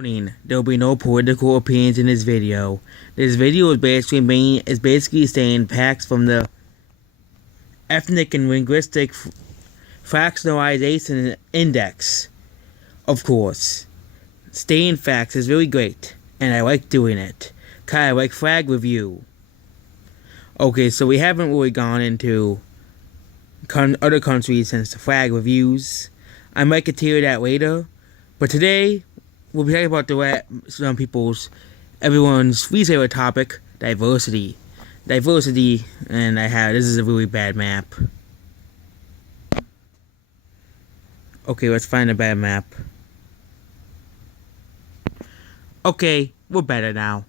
Warning, there will be no political opinions in this video. This video is basically saying facts from the Ethnic and Linguistic Fractionalization Index. Of course, stating facts is really great, and I like doing it. Kinda like flag review. Okay, so we haven't really gone into other countries since the flag reviews. I might continue that later, but today we'll be talking about everyone's favorite topic, diversity. Diversity, and this is a really bad map. Okay, let's find a bad map. Okay, we're better now.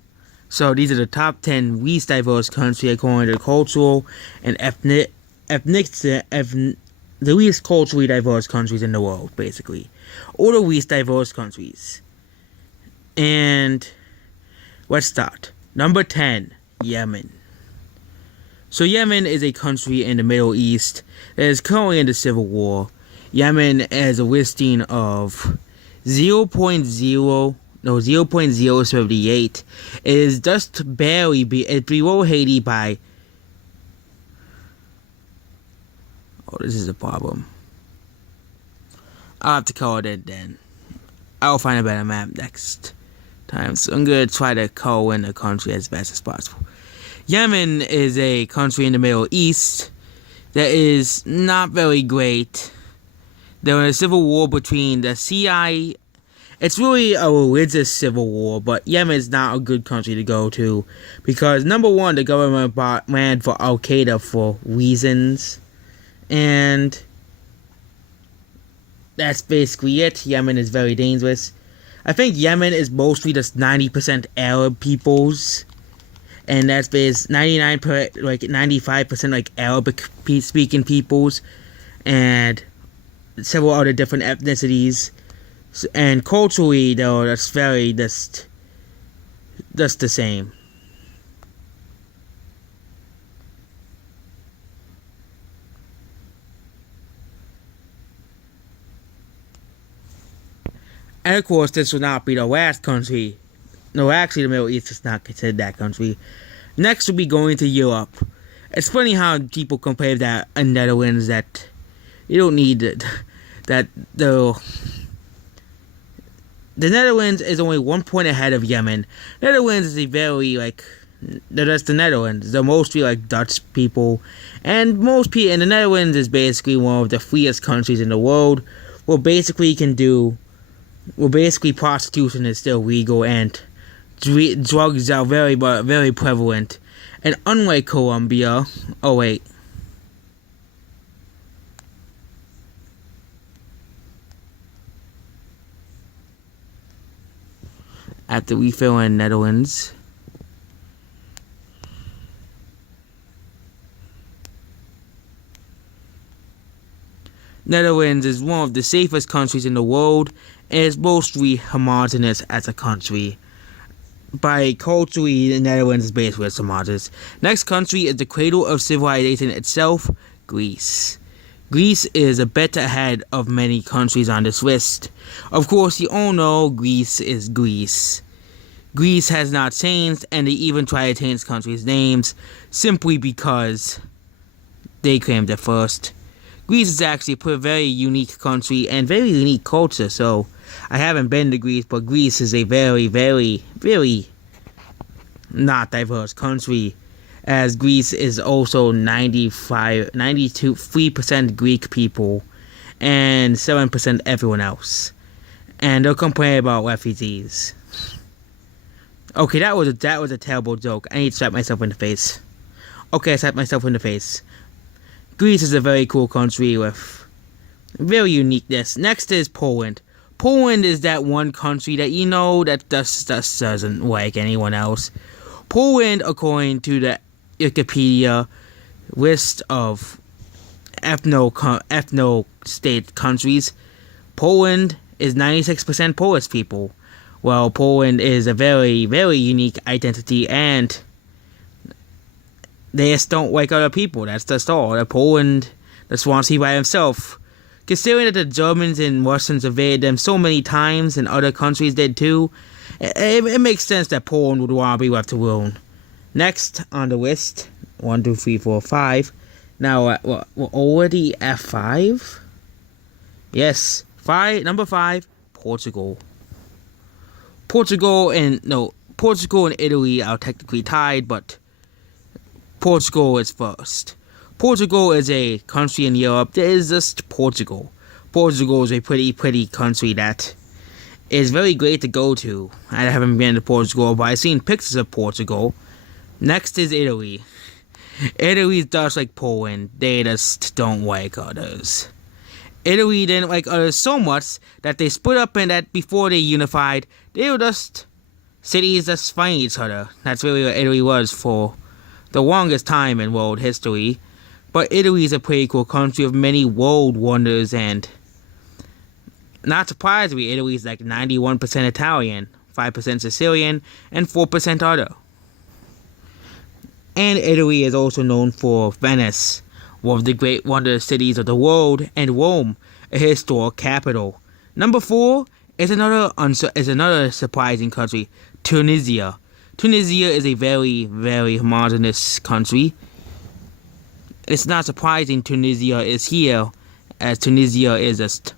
So these are the top 10 least diverse countries according to cultural and ethnic, the least culturally diverse countries in the world, basically. Or the least diverse countries. And let's start. Number 10, Yemen. So Yemen is a country in the Middle East that is currently in the civil war. Yemen has a listing of 0.078. It is just barely below Haiti by... Oh, this is a problem. I'll have to call it in then. I'll find a better map next time. So I'm going to try to call in the country as best as possible. Yemen is a country in the Middle East that is not very great. They're in a civil war between the CIA. It's really a religious civil war, but Yemen is not a good country to go to because, number one, the government ran for Al Qaeda for reasons, and that's basically it. Yemen is very dangerous. I think Yemen is mostly just 90% Arab peoples, and that's based 95% Arabic speaking peoples, and several other different ethnicities. And culturally, though, that's very just the same. And of course, this will not be the last country. No, actually, the Middle East is not considered that country. Next, we'll be going to Europe. It's funny how people compare that in Netherlands that you don't need it. That the Netherlands is only 1 point ahead of Yemen. Netherlands is that's the Netherlands. They're mostly Dutch people. And most people in the Netherlands is basically one of the freest countries in the world. Where basically prostitution is still legal and drugs are very prevalent. And unlike Colombia, at the refill in Netherlands. Netherlands is one of the safest countries in the world and is mostly homogeneous as a country. By culturally, the Netherlands is basically homogeneous. Next country is the cradle of civilization itself, Greece. Greece is a bit ahead of many countries on this list. Of course, you all know Greece is Greece. Greece has not changed, and they even try to change countries' names simply because they claimed it first. Greece is actually a very unique country and very unique culture, so I haven't been to Greece, but Greece is a very, very, very not diverse country, as Greece is also 3% Greek people and 7% everyone else. And they'll complain about refugees. Okay, that was a terrible joke. I need to slap myself in the face. Okay, I slapped myself in the face. Greece is a very cool country with very uniqueness. Next is Poland. Poland is that one country that that just doesn't like anyone else. Poland, according to the Wikipedia list of ethno-state countries, Poland is 96% Polish people. Well, Poland is a very, very unique identity, and they just don't like other people. That's just all. Poland just wants to be by himself. Considering that the Germans and Russians invaded them so many times and other countries did too, it makes sense that Poland would want to be left to ruin. Next on the list, 1, 2, 3, 4, 5. Now, we're already at 5? Yes, number 5, Portugal. Portugal and Italy are technically tied, but Portugal is first. Portugal is a country in Europe that is just Portugal. Portugal is a pretty country that is very great to go to. I haven't been to Portugal, but I've seen pictures of Portugal. Next is Italy. Italy is just like Poland. They just don't like others. Italy didn't like others so much that they split up, and that before they unified, they were just cities just fighting each other. That's really what Italy was for the longest time in world history. But Italy is a pretty cool country with many world wonders, and not surprisingly, Italy is like 91% Italian, 5% Sicilian, and 4% other. And Italy is also known for Venice, one of the great wonder cities of the world, and Rome, a historic capital. Number 4 is another surprising country, Tunisia. Tunisia is a very, very homogeneous country. It's not surprising Tunisia is here, as Tunisia is just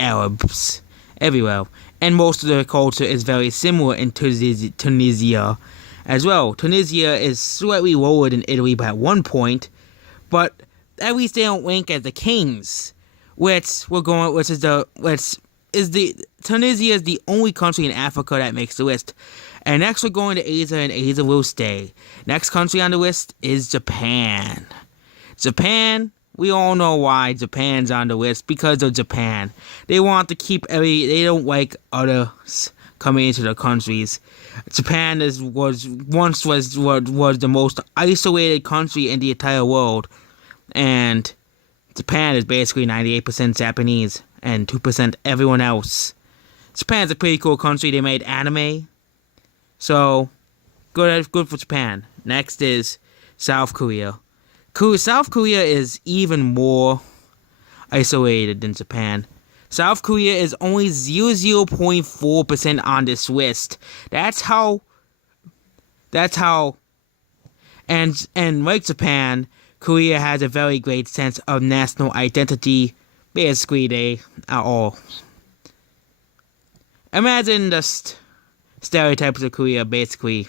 Arabs everywhere. And most of their culture is very similar in Tunisia as well. Tunisia is slightly lower than Italy by 1 point, but at least they don't rank as the kings, Tunisia is the only country in Africa that makes the list. And next we're going to Asia, and Asia will stay. Next country on the list is Japan. Japan, we all know why Japan's on the list, because of Japan. They want to keep they don't like others coming into their countries. Japan was the most isolated country in the entire world, and Japan is basically 98% Japanese and 2% everyone else. Japan's a pretty cool country. They made anime, so good for Japan. Next is South Korea. South Korea is even more isolated than Japan. South Korea is only 0.4% on this list. That's how, and like Japan, Korea has a very great sense of national identity. Basically, they are all. Imagine just stereotypes of Korea, basically.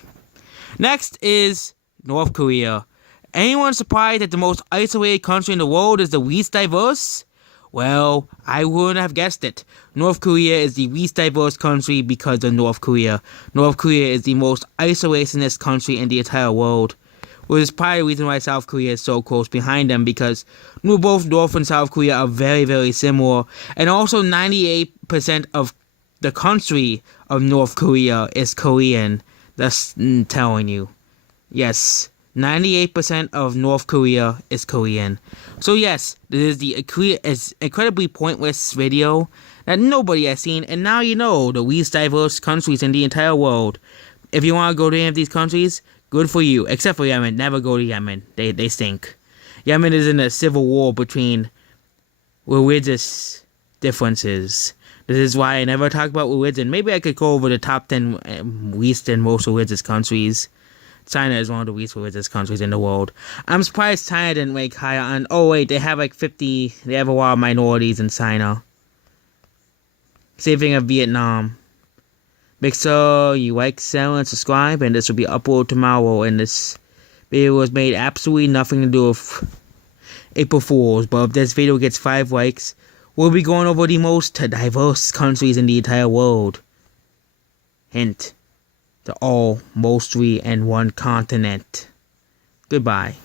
Next is North Korea. Anyone surprised that the most isolated country in the world is the least diverse? Well, I wouldn't have guessed it. North Korea is the least diverse country because of North Korea. North Korea is the most isolationist country in the entire world, which is probably the reason why South Korea is so close behind them, because both North and South Korea are very, very similar, and also 98% of the country of North Korea is Korean. That's telling you. Yes. 98% of North Korea is Korean. So yes, this is incredibly pointless video that nobody has seen, and now you know the least diverse countries in the entire world. If you want to go to any of these countries, good for you. Except for Yemen. Never go to Yemen. They stink. Yemen is in a civil war between religious differences. This is why I never talk about religion. Maybe I could go over the top 10 least and most religious countries. China is one of the least religious countries in the world. I'm surprised China didn't rank higher on. Oh wait, they have like 50. They have a lot of minorities in China. Same thing of Vietnam. Make sure you like, share, and subscribe, and this will be uploaded tomorrow. And this video was made absolutely nothing to do with April Fools. But if this video gets 5 likes, we'll be going over the most diverse countries in the entire world. Hint. They're all mostly in one continent. Goodbye.